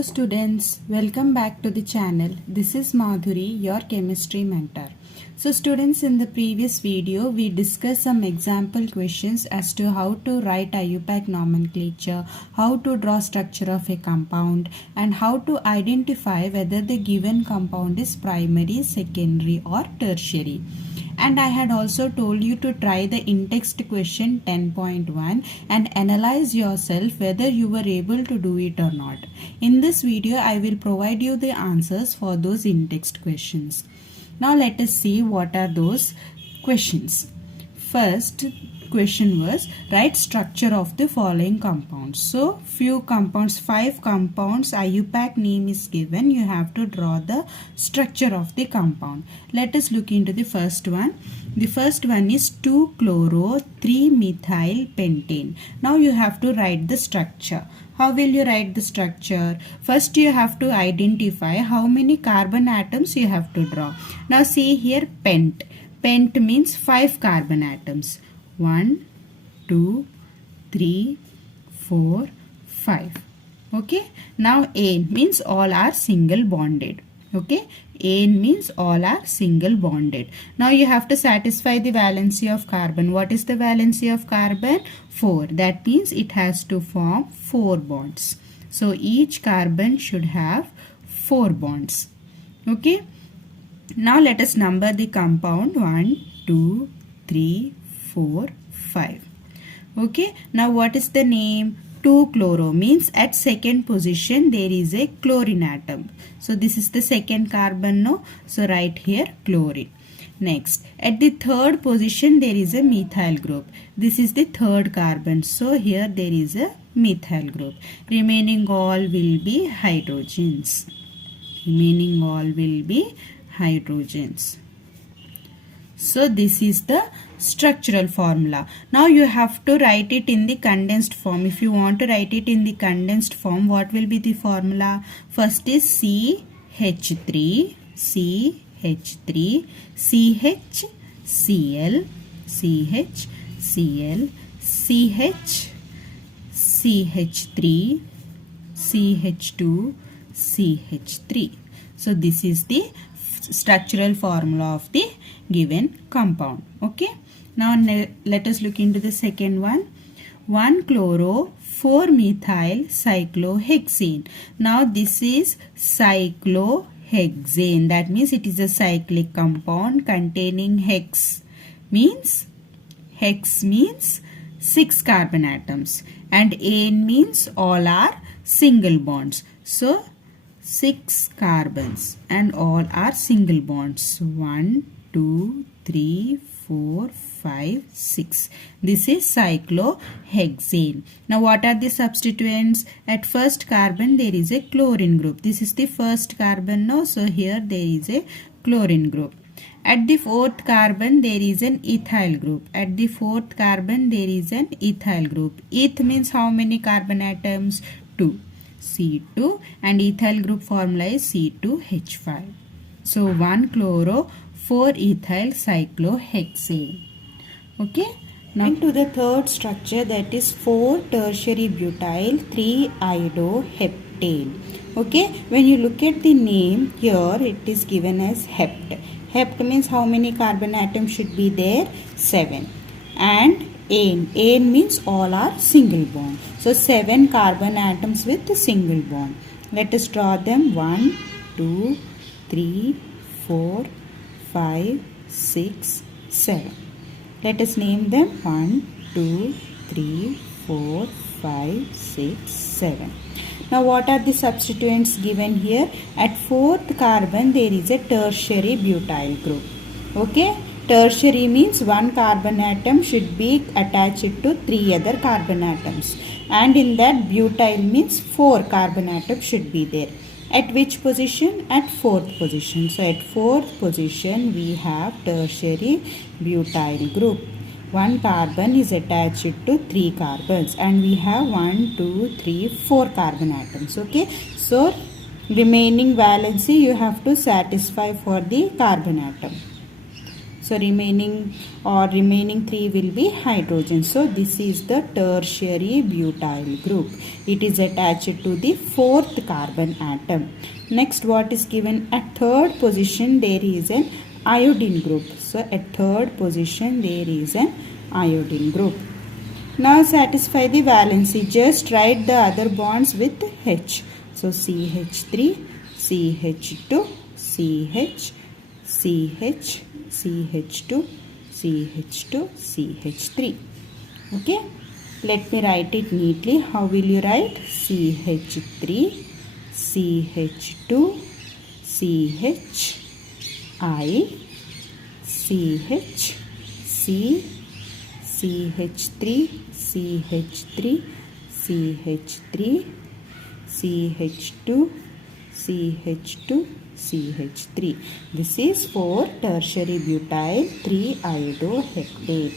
Hello students, welcome back to the channel. This is Madhuri, your chemistry mentor. So students, in the previous video we discussed some example questions as to how to write IUPAC nomenclature, how to draw structure of a compound, and how to identify whether the given compound is primary, secondary or tertiary. And I had also told you to try the in-text question 10.1 and analyze yourself whether you were able to do it or not. In this video, I will provide you the answers for those in-text questions. Now let us see what are those questions. First question was write structure of the following compounds. So few compounds, 5 compounds, IUPAC name is given. You have to draw the structure of the compound. Let us look into the first one. The first one is 2-chloro-3-methyl pentane. Now you have to write the structure. How will you write the structure? First you have to identify how many carbon atoms you have to draw. Now see here pent. Pent means 5 carbon atoms. 1, 2, 3, 4, 5. Okay. Now ane means all are single bonded. Okay. Ane means all are single bonded. Now you have to satisfy the valency of carbon. What is the valency of carbon? 4. That means it has to form 4 bonds. So each carbon should have 4 bonds. Okay. Now let us number the compound 1, 2, 3, 4, 5. Okay. Now what is the name? 2-chloro means at second position there is a chlorine atom. So this is the second carbon, no? So write here chlorine. Next, at the third position there is a methyl group. This is the third carbon. So here there is a methyl group. Remaining all will be hydrogens. Remaining all will be hydrogens. So this is the structural formula. Now you have to write it in the condensed form. If you want to write it in the condensed form, what will be the formula? First is CH3, CH3, CHCl, CHCl, CH, CH3, CH2, CH3. So this is the structural formula of the given compound. Okay. Now let us look into the second one. 1-chloro-4-methyl cyclohexane. Now this is cyclohexane. That means it is a cyclic compound containing hex. Means 6 carbon atoms. And ane means all are single bonds. So 6 carbons and all are single bonds. 1, 2, 3, 4, 5, 6. This is cyclohexane. Now what are the substituents? At first carbon there is a chlorine group. This is the first carbon now. So here there is a chlorine group. At the fourth carbon there is an ethyl group. At the fourth carbon there is an ethyl group. Eth means how many carbon atoms? 2. C2, and ethyl group formula is C2H5. So 1-chloro-4-ethyl cyclohexane. Okay. Now to the third structure, that is 4-tertiary butyl 3-iodoheptane. Okay. When you look at the name here, it is given as hept. Hept means how many carbon atoms should be there? 7. And ane. Ane means all are single bond. So 7 carbon atoms with a single bond. Let us draw them. 1, 2, 3, 4, 5, 6, 7. Let us name them 1, 2, 3, 4, 5, 6, 7. Now what are the substituents given here? At 4th carbon there is a tertiary butyl group. Okay. Tertiary means 1 carbon atom should be attached to 3 other carbon atoms. And in that butyl means 4 carbon atoms should be there. At which position? At 4th position. So at 4th position we have tertiary butyl group. 1 carbon is attached to 3 carbons. And we have 1, 2, 3, 4 carbon atoms. Okay. So remaining valency you have to satisfy for the carbon atom. So remaining 3 will be hydrogen. So this is the tertiary butyl group. It is attached to the 4th carbon atom. Next, what is given at 3rd position, there is an iodine group. So at 3rd position there is an iodine group. Now satisfy the valency. Just write the other bonds with H. So CH3, CH2, CH, CH, CH2, CH2, CH3. Okay. Let me write it neatly. How will you write? CH3, CH2, CH, I, CH, C, CH3, CH3, CH3, CH2, CH2, CH3. This is for tertiary butyl 3-iodohexane.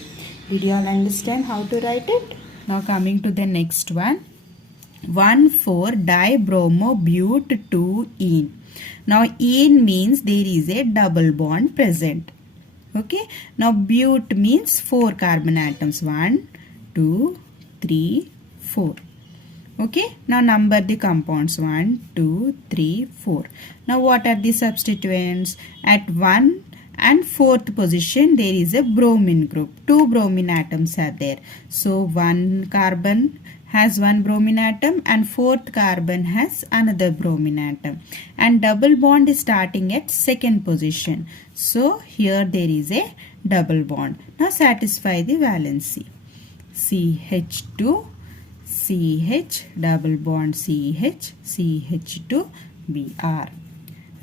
Did you all understand how to write it? Now coming to the next one. 1,4-dibromobute-2-ene. Now ene means there is a double bond present. Okay. Now bute means 4 carbon atoms. 1, 2, 3, 4. Okay. Now number the compounds. 1, 2, 3, 4. Now what are the substituents? At 1 and 4th position there is a bromine group. 2 bromine atoms are there. So 1 carbon has 1 bromine atom and 4th carbon has another bromine atom. And double bond is starting at 2nd position. So here there is a double bond. Now satisfy the valency. CH2, CH, double bond CH, CH2, Br.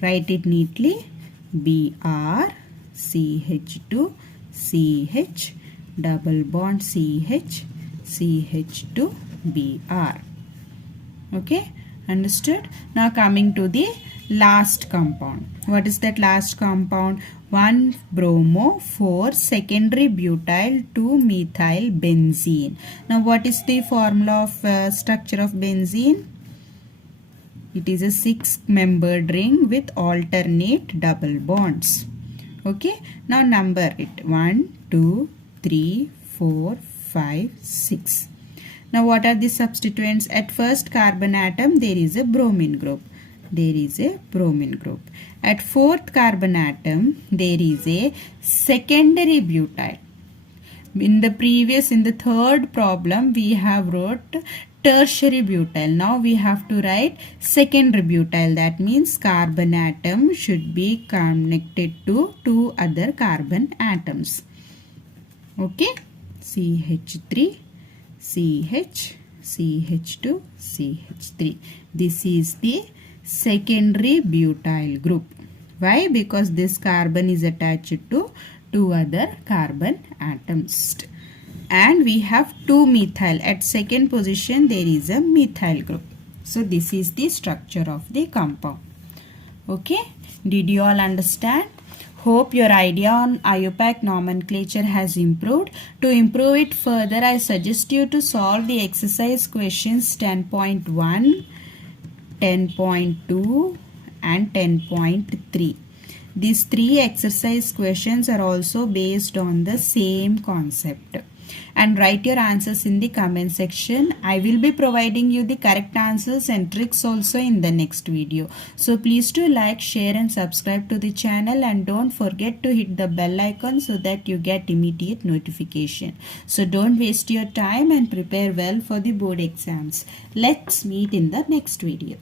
Write it neatly. Br, CH2, CH, double bond CH, CH2, Br. Okay, understood? Now coming to the last compound. What is that last compound? 1-bromo-4 secondary butyl 2-methyl benzene. Now what is the formula of structure of benzene? It is a 6-membered ring with alternate double bonds. Okay, now number it. 1, 2, 3, 4, 5, 6. Now what are the substituents? At first carbon atom there is a bromine group. There is a bromine group. At 4th carbon atom there is a secondary butyl. In the 3rd problem we have wrote tertiary butyl. Now we have to write secondary butyl. That means carbon atom should be connected to 2 other carbon atoms. Okay. CH3, CH, CH2, CH3. This is the secondary butyl group. Why? Because this carbon is attached to 2 other carbon atoms. And we have 2-methyl. At 2nd position there is a methyl group. So this is the structure of the compound. Okay. Did you all understand? Hope your idea on IUPAC nomenclature has improved. To improve it further, I suggest you to solve the exercise questions 10.1, 10.2 and 10.3. These 3 exercise questions are also based on the same concept. And write your answers in the comment section. I will be providing you the correct answers and tricks also in the next video. So please do like, share and subscribe to the channel, and don't forget to hit the bell icon so that you get immediate notification. So don't waste your time and prepare well for the board exams. Let's meet in the next video.